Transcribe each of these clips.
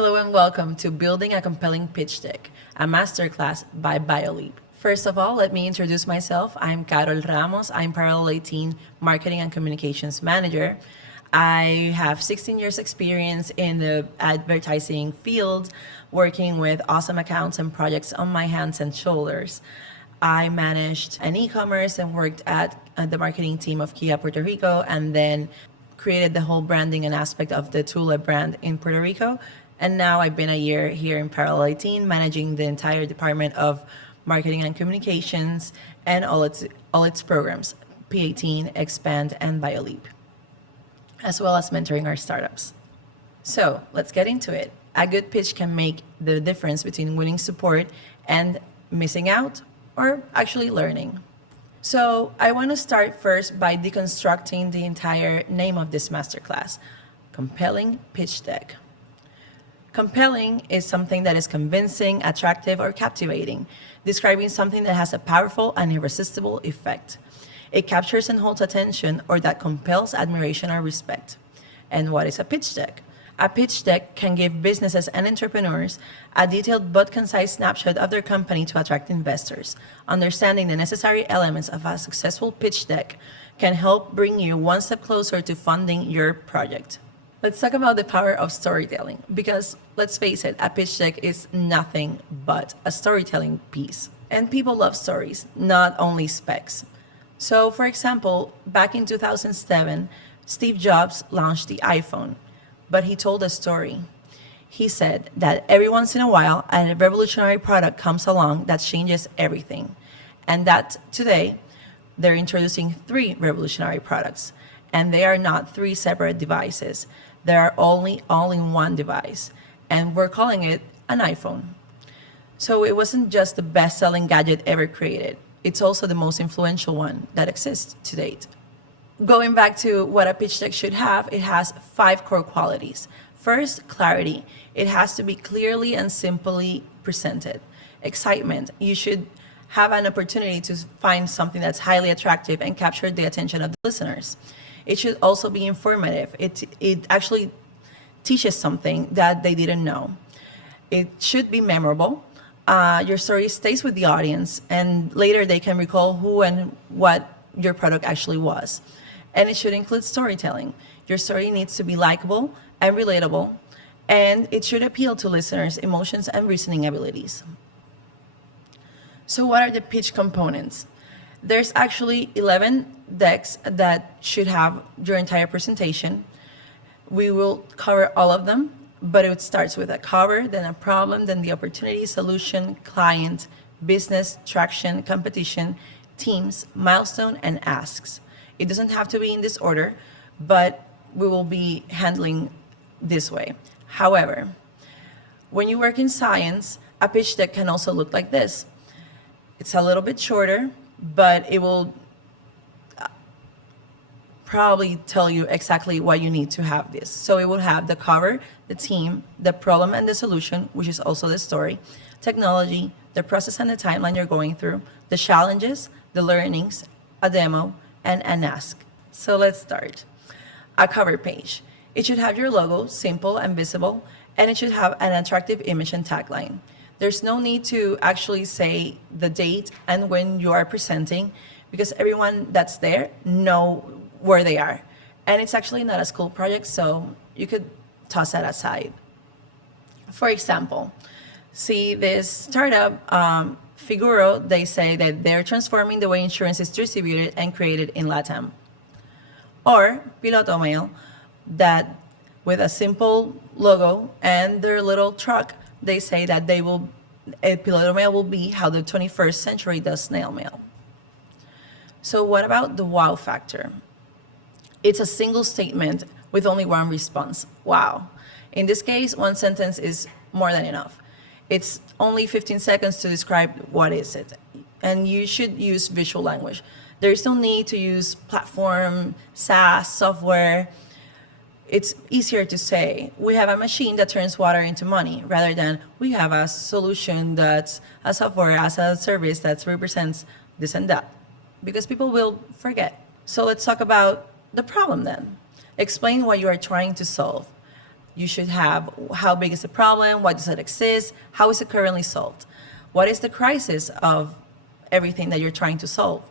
Hello and welcome to Building a Compelling Pitch Deck, a masterclass by BioLeap. First of all, let me introduce myself. I'm Carol Ramos. I'm Parallel 18 Marketing and Communications Manager. I have 16 years experience in the advertising field, working with awesome accounts and projects on my hands and shoulders. I managed an e-commerce and worked at the marketing team of Kia Puerto Rico, and then created the whole branding and aspect of the Tula brand in Puerto Rico. And now I've been a year here in Parallel 18, managing the entire department of marketing and communications and all its programs, P18, Expand, and BioLeap, as well as mentoring our startups. So let's get into it. A good pitch can make the difference between winning support and missing out, or actually learning. So I want to start first by deconstructing the entire name of this masterclass, Compelling Pitch Deck. Compelling is something that is convincing, attractive, or captivating, describing something that has a powerful and irresistible effect. It captures and holds attention, or that compels admiration or respect. And what is a pitch deck? A pitch deck can give businesses and entrepreneurs a detailed but concise snapshot of their company to attract investors. Understanding the necessary elements of a successful pitch deck can help bring you one step closer to funding your project. Let's talk about the power of storytelling, because let's face it, a pitch deck is nothing but a storytelling piece. And people love stories, not only specs. So, for example, back in 2007, Steve Jobs launched the iPhone, but he told a story. He said that every once in a while, a revolutionary product comes along that changes everything. And that today, they're introducing 3 revolutionary products. And they are not 3 separate devices. They are only all in one device. And we're calling it an iPhone. So it wasn't just the best-selling gadget ever created. It's also the most influential one that exists to date. Going back to what a pitch deck should have, it has 5 core qualities. First, clarity. It has to be clearly and simply presented. Excitement. You should have an opportunity to find something that's highly attractive and capture the attention of the listeners. It should also be informative. It actually teaches something that they didn't know. It should be memorable. Your story stays with the audience, and later they can recall who and what your product actually was. And it should include storytelling. Your story needs to be likable and relatable, and it should appeal to listeners' emotions and reasoning abilities. So what are the pitch components? There's actually 11 decks that should have your entire presentation. We will cover all of them, but it starts with a cover, then a problem, then the opportunity, solution, client, business, traction, competition, teams, milestone, and asks. It doesn't have to be in this order, but we will be handling this way. However, when you work in science, a pitch deck can also look like this. It's a little bit shorter, but it will probably tell you exactly what you need to have this. So it will have the cover, the team, the problem and the solution, which is also the story, technology, the process and the timeline you're going through, the challenges, the learnings, a demo, and an ask. So let's start. A cover page. It should have your logo, simple and visible, and it should have an attractive image and tagline. There's no need to actually say the date and when you are presenting, because everyone that's there know where they are. And it's actually not a school project, so you could toss that aside. For example, see this startup, Figuro, they say that they're transforming the way insurance is distributed and created in LATAM. Or Piloto Mail, that with a simple logo and their little truck, they say that Piloto Mail will be how the 21st century does snail mail. So what about the wow factor? It's a single statement with only one response. Wow. In this case, one sentence is more than enough. It's only 15 seconds to describe what is it. And you should use visual language. There is no need to use platform, SaaS, software. It's easier to say, we have a machine that turns water into money, rather than we have a solution that's a software as a service that represents this and that, because people will forget. So let's talk about the problem then. Explain what you are trying to solve. You should have how big is the problem, why does it exist, how is it currently solved, what is the crisis of everything that you're trying to solve.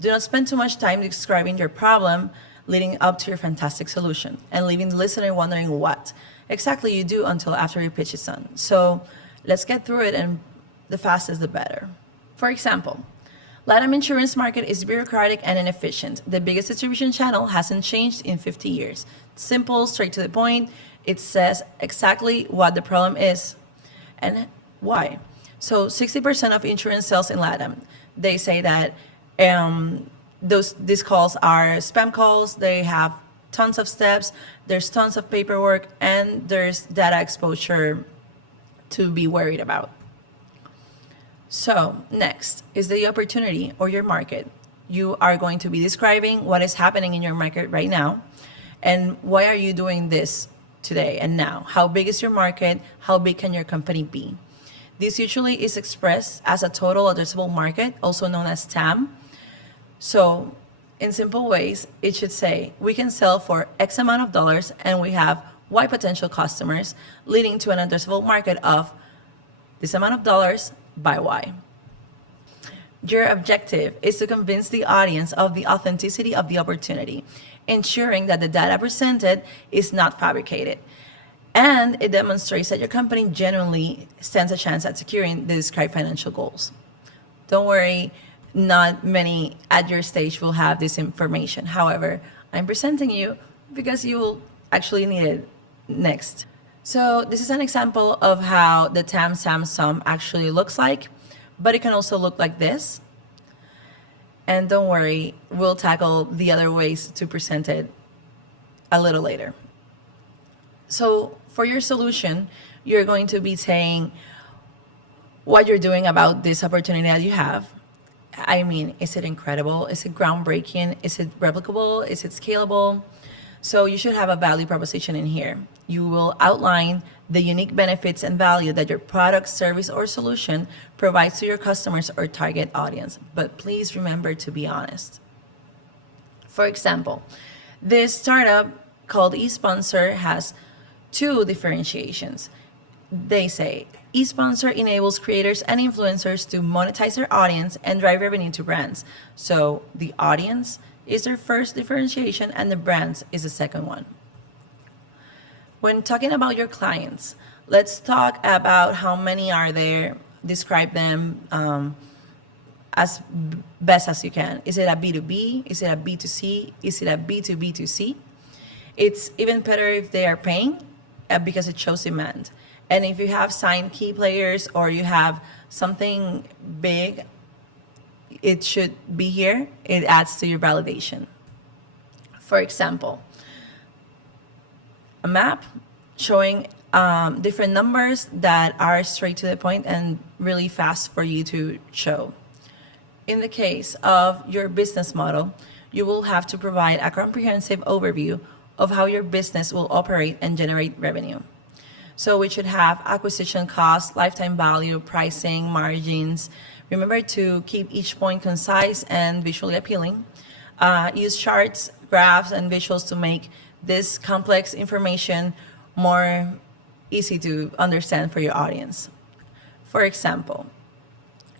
Do not spend too much time describing your problem leading up to your fantastic solution and leaving the listener wondering what exactly you do until after your pitch is done. So let's get through it, and the faster the better. For example, LATAM insurance market is bureaucratic and inefficient. The biggest distribution channel hasn't changed in 50 years. Simple, straight to the point. It says exactly what the problem is and why. So 60% of insurance sales in LATAM, they say that these calls are spam calls. They have tons of steps. There's tons of paperwork, and there's data exposure to be worried about. So next is the opportunity or your market. You are going to be describing what is happening in your market right now, and why are you doing this today and now? How big is your market? How big can your company be? This usually is expressed as a total addressable market, also known as TAM. So in simple ways, it should say, we can sell for X amount of dollars and we have Y potential customers, leading to an addressable market of this amount of dollars by Y. Your objective is to convince the audience of the authenticity of the opportunity, ensuring that the data presented is not fabricated. And it demonstrates that your company genuinely stands a chance at securing the described financial goals. Don't worry, not many at your stage will have this information. However, I'm presenting you because you will actually need it next. So this is an example of how the TAM SAM sum actually looks like, but it can also look like this. And don't worry, we'll tackle the other ways to present it a little later. So for your solution, you're going to be saying what you're doing about this opportunity that you have. I mean, is it incredible? Is it groundbreaking? Is it replicable? Is it scalable? So you should have a value proposition in here. You will outline the unique benefits and value that your product, service, or solution provides to your customers or target audience. But please remember to be honest. For example, this startup called eSponsor has two differentiations. They say, eSponsor enables creators and influencers to monetize their audience and drive revenue to brands. So the audience is their first differentiation and the brands is the second one. When talking about your clients, let's talk about how many are there, describe them as best as you can. Is it a B2B? Is it a B2C? Is it a B2B2C? It's even better if they are paying because it shows demand. And if you have signed key players or you have something big, it should be here. It adds to your validation. For example, a map showing different numbers that are straight to the point and really fast for you to show. In the case of your business model, you will have to provide a comprehensive overview of how your business will operate and generate revenue. So we should have acquisition costs, lifetime value, pricing, margins. Remember to keep each point concise and visually appealing. Use charts, graphs, and visuals to make this complex information more easy to understand for your audience. For example,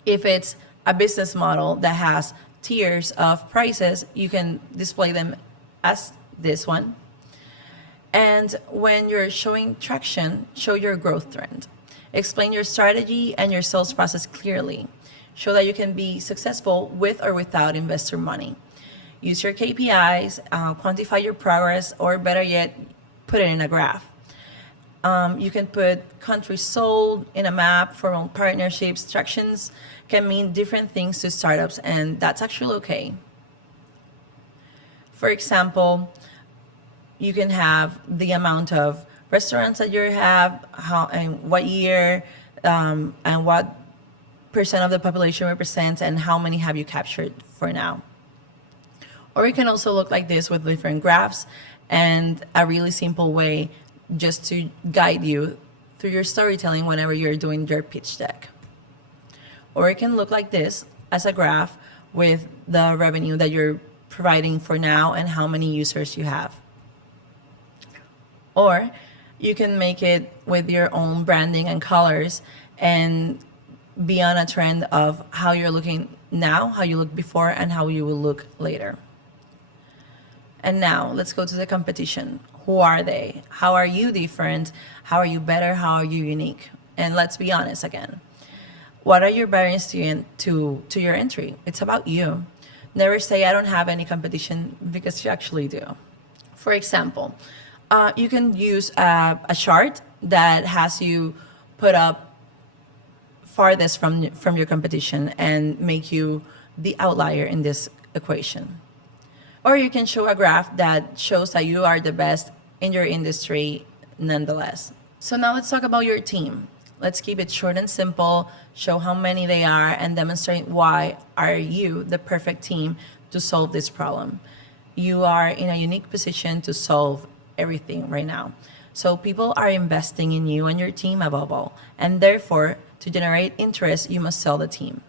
if it's a business model that has tiers of prices, you can display them as this one. And when you're showing traction, show your growth trend. Explain your strategy and your sales process clearly. Show that you can be successful with or without investor money. Use your KPIs, quantify your progress, or better yet, put it in a graph. You can put countries sold in a map, formal partnerships. Tractions can mean different things to startups, and that's actually okay. For example, you can have the amount of restaurants that you have, how and what year, and what percent of the population represents, and how many have you captured for now. Or it can also look like this with different graphs and a really simple way just to guide you through your storytelling whenever you're doing your pitch deck. Or it can look like this as a graph with the revenue that you're providing for now and how many users you have. Or You can make it with your own branding and colors and be on a trend of how you're looking now, how you look before, and how you will look later. And now let's go to the competition. Who are they? How are you different? How are you better? How are you unique? And let's be honest again. What are your barriers to your entry? It's about you. Never say, I don't have any competition, because you actually do. For example, you can use a chart that has you put up farthest from your competition and make you the outlier in this equation. Or you can show a graph that shows that you are the best in your industry nonetheless. So now let's talk about your team. Let's keep it short and simple, show how many they are, and demonstrate why are you the perfect team to solve this problem. You are in a unique position to solve everything right now. So people are investing in you and your team above all, and therefore, to generate interest, you must sell the team.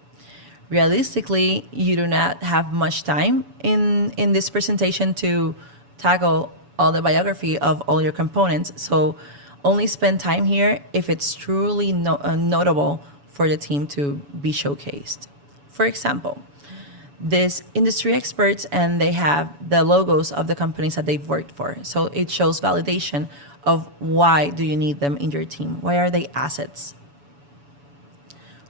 Realistically, you do not have much time in this presentation to tackle all the biography of all your components. So only spend time here if it's truly notable for the team to be showcased. For example, these industry experts, and they have the logos of the companies that they've worked for. So it shows validation of why do you need them in your team? Why are they assets?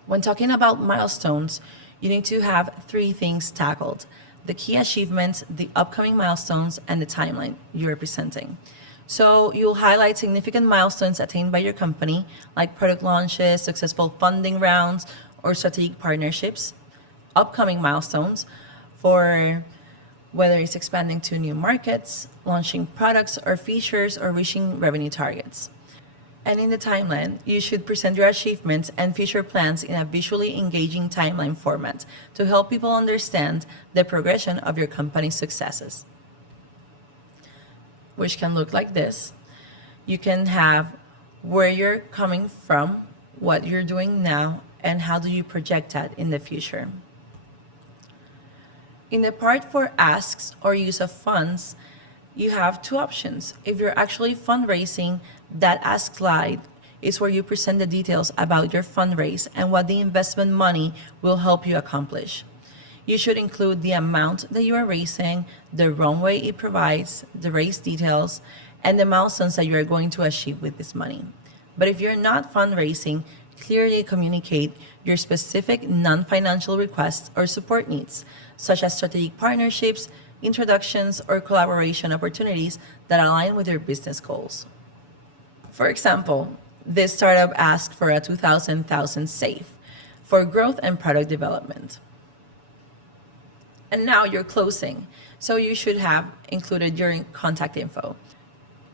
When talking about milestones, you need to have three things tackled: the key achievements, the upcoming milestones, and the timeline you're presenting. So you'll highlight significant milestones attained by your company, like product launches, successful funding rounds, or strategic partnerships. Upcoming milestones for whether it's expanding to new markets, launching products or features, or reaching revenue targets. And in the timeline, you should present your achievements and future plans in a visually engaging timeline format to help people understand the progression of your company's successes, which can look like this. You can have where you're coming from, what you're doing now, and how do you project that in the future. In the part for asks or use of funds, you have two options. If you're actually fundraising, that ask slide is where you present the details about your fundraise and what the investment money will help you accomplish. You should include the amount that you are raising, the runway it provides, the raise details, and the milestones that you are going to achieve with this money. But if you're not fundraising, clearly communicate your specific non-financial requests or support needs, such as strategic partnerships, introductions, or collaboration opportunities that align with your business goals. For example, this startup asked for a 2,000 SAFE for growth and product development. And now you're closing, so you should have included your contact info.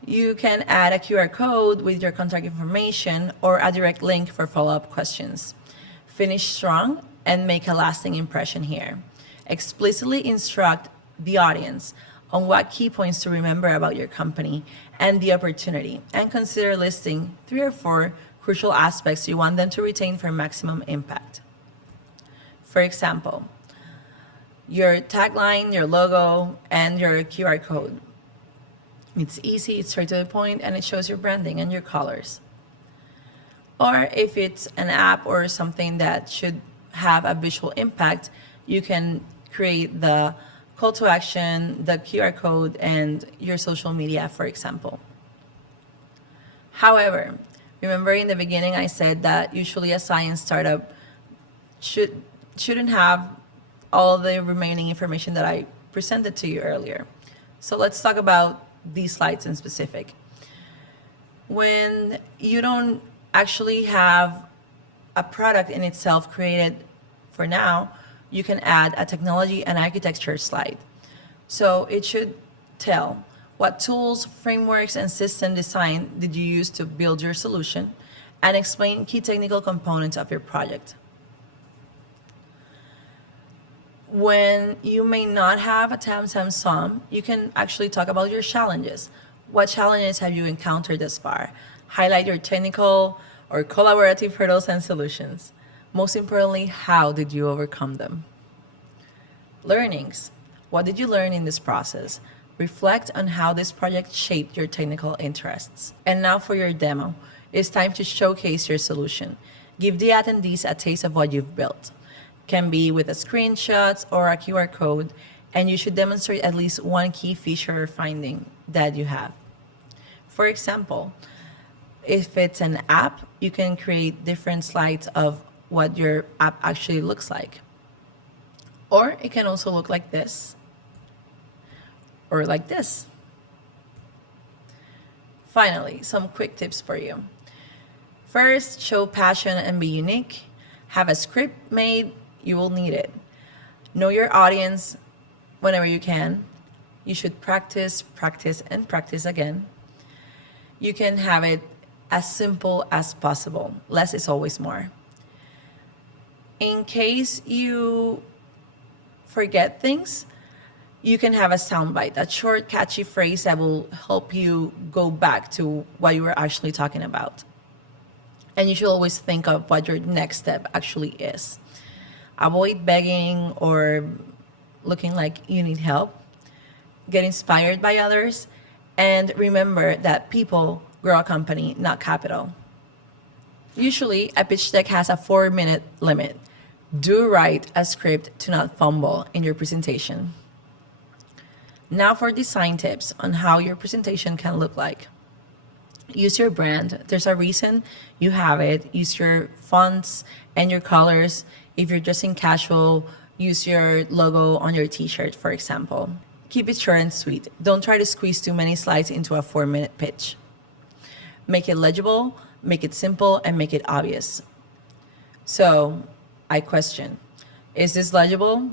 You can add a QR code with your contact information or a direct link for follow-up questions. Finish strong and make a lasting impression here. Explicitly instruct the audience on what key points to remember about your company and the opportunity, and consider listing 3 or 4 crucial aspects you want them to retain for maximum impact. For example, your tagline, your logo, and your QR code. It's easy, it's straight to the point, and it shows your branding and your colors. Or if it's an app or something that should have a visual impact, you can create the call to action, the QR code, and your social media, for example. However, remember in the beginning I said that usually a science startup shouldn't have all the remaining information that I presented to you earlier. So let's talk about these slides in specific. When you don't actually have a product in itself created for now, you can add a technology and architecture slide. So it should tell what tools, frameworks, and system design did you use to build your solution, and explain key technical components of your project. When you may not have a TAM sum, you can actually talk about your challenges. What challenges have you encountered thus far? Highlight your technical or collaborative hurdles and solutions. Most importantly, how did you overcome them? Learnings. What did you learn in this process? Reflect on how this project shaped your technical interests. And now for your demo. It's time to showcase your solution. Give the attendees a taste of what you've built. Can be with a screenshots or a QR code, and you should demonstrate at least one key feature or finding that you have. For example, if it's an app, you can create different slides of what your app actually looks like. Or it can also look like this, or like this. Finally, some quick tips for you. First, show passion and be unique. Have a script made, you will need it. Know your audience whenever you can. You should practice, practice, and practice again. You can have it as simple as possible. Less is always more. In case you forget things, you can have a soundbite, a short, catchy phrase that will help you go back to what you were actually talking about. And you should always think of what your next step actually is. Avoid begging or looking like you need help. Get inspired by others. And remember that people grow a company, not capital. Usually, a pitch deck has a 4-minute limit. Do write a script to not fumble in your presentation. Now for design tips on how your presentation can look like. Use your brand. There's a reason you have it. Use your fonts and your colors. If you're dressing casual, use your logo on your t-shirt, for example. Keep it short and sweet. Don't try to squeeze too many slides into a 4-minute pitch. Make it legible, make it simple, and make it obvious. So, I question, is this legible?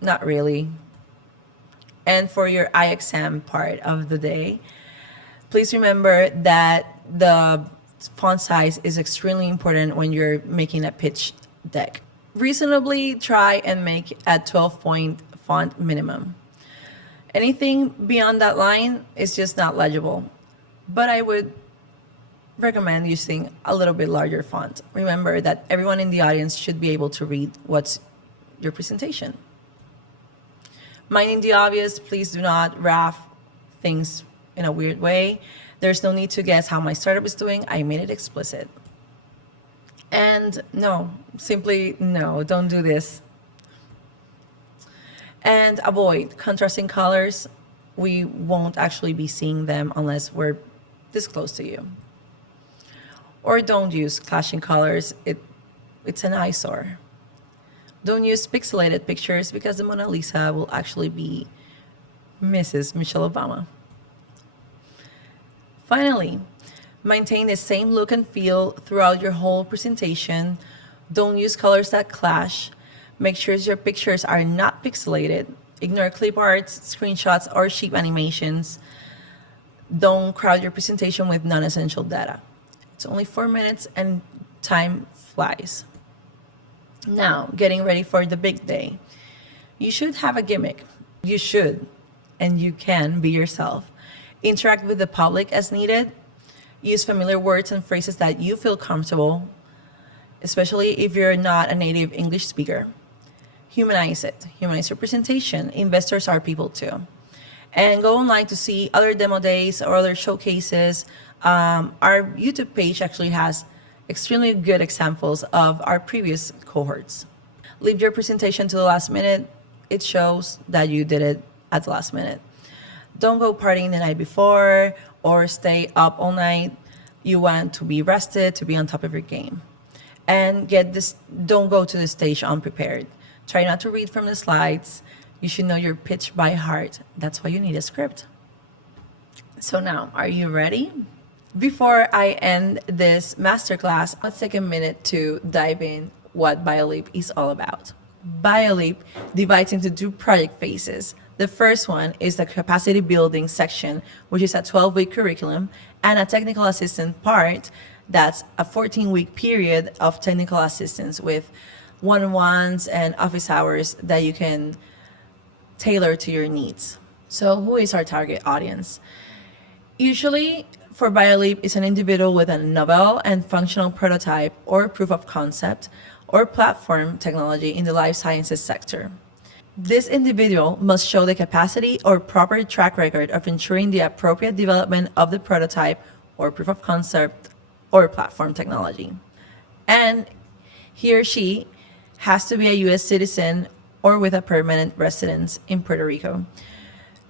Not really. And for your eye exam part of the day, please remember that the font size is extremely important when you're making a pitch deck. Reasonably try and make a 12-point font minimum. Anything beyond that line is just not legible. But I would recommend using a little bit larger font. Remember that everyone in the audience should be able to read what's your presentation. Minding the obvious, please do not raff things in a weird way. There's no need to guess how my startup is doing. I made it explicit. And no, simply no, don't do this. And avoid contrasting colors. We won't actually be seeing them unless we're this close to you. Or don't use clashing colors. It's an eyesore. Don't use pixelated pictures because the Mona Lisa will actually be Mrs. Michelle Obama. Finally, maintain the same look and feel throughout your whole presentation. Don't use colors that clash. Make sure your pictures are not pixelated. Ignore clip arts, screenshots, or cheap animations. Don't crowd your presentation with non-essential data. It's only 4 minutes and time flies. Now, getting ready for the big day. You should have a gimmick. You should, and you can be yourself. Interact with the public as needed. Use familiar words and phrases that you feel comfortable, especially if you're not a native English speaker. Humanize it. Humanize your presentation. Investors are people too. And go online to see other demo days or other showcases. Our YouTube page actually has extremely good examples of our previous cohorts. Leave your presentation to the last minute. It shows that you did it at the last minute. Don't go partying the night before or stay up all night. You want to be rested, to be on top of your game. And don't go to the stage unprepared. Try not to read from the slides. You should know your pitch by heart. That's why you need a script. So now, are you ready? Before I end this masterclass, let's take a minute to dive in what BioLeap is all about. BioLeap divides into 2 project phases. The first one is the capacity building section, which is a 12-week curriculum, and a technical assistant part that's a 14-week period of technical assistance with one-on-ones and office hours that you can tailor to your needs. So who is our target audience? Usually for BioLeap, it's an individual with a novel and functional prototype or proof of concept or platform technology in the life sciences sector. This individual must show the capacity or proper track record of ensuring the appropriate development of the prototype or proof of concept or platform technology. And he or she has to be a U.S. citizen or with a permanent residence in Puerto Rico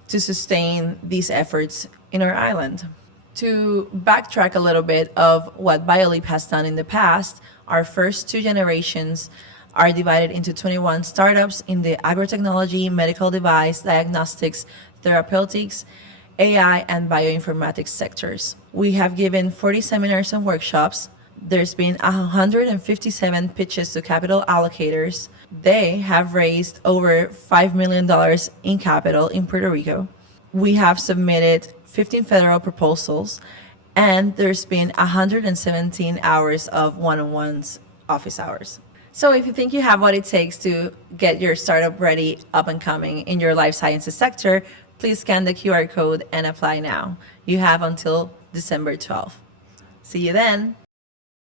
to sustain these efforts in our island. To backtrack a little bit of what BioLeap has done in the past, our first two generations are divided into 21 startups in the agrotechnology, medical device, diagnostics, therapeutics, AI, and bioinformatics sectors. We have given 40 seminars and workshops. There's been 157 pitches to capital allocators. They have raised over $5 million in capital in Puerto Rico. We have submitted 15 federal proposals, and there's been 117 hours of one-on-ones, office hours. So if you think you have what it takes to get your startup ready, up and coming in your life sciences sector, please scan the QR code and apply now. You have until December 12th. See you then.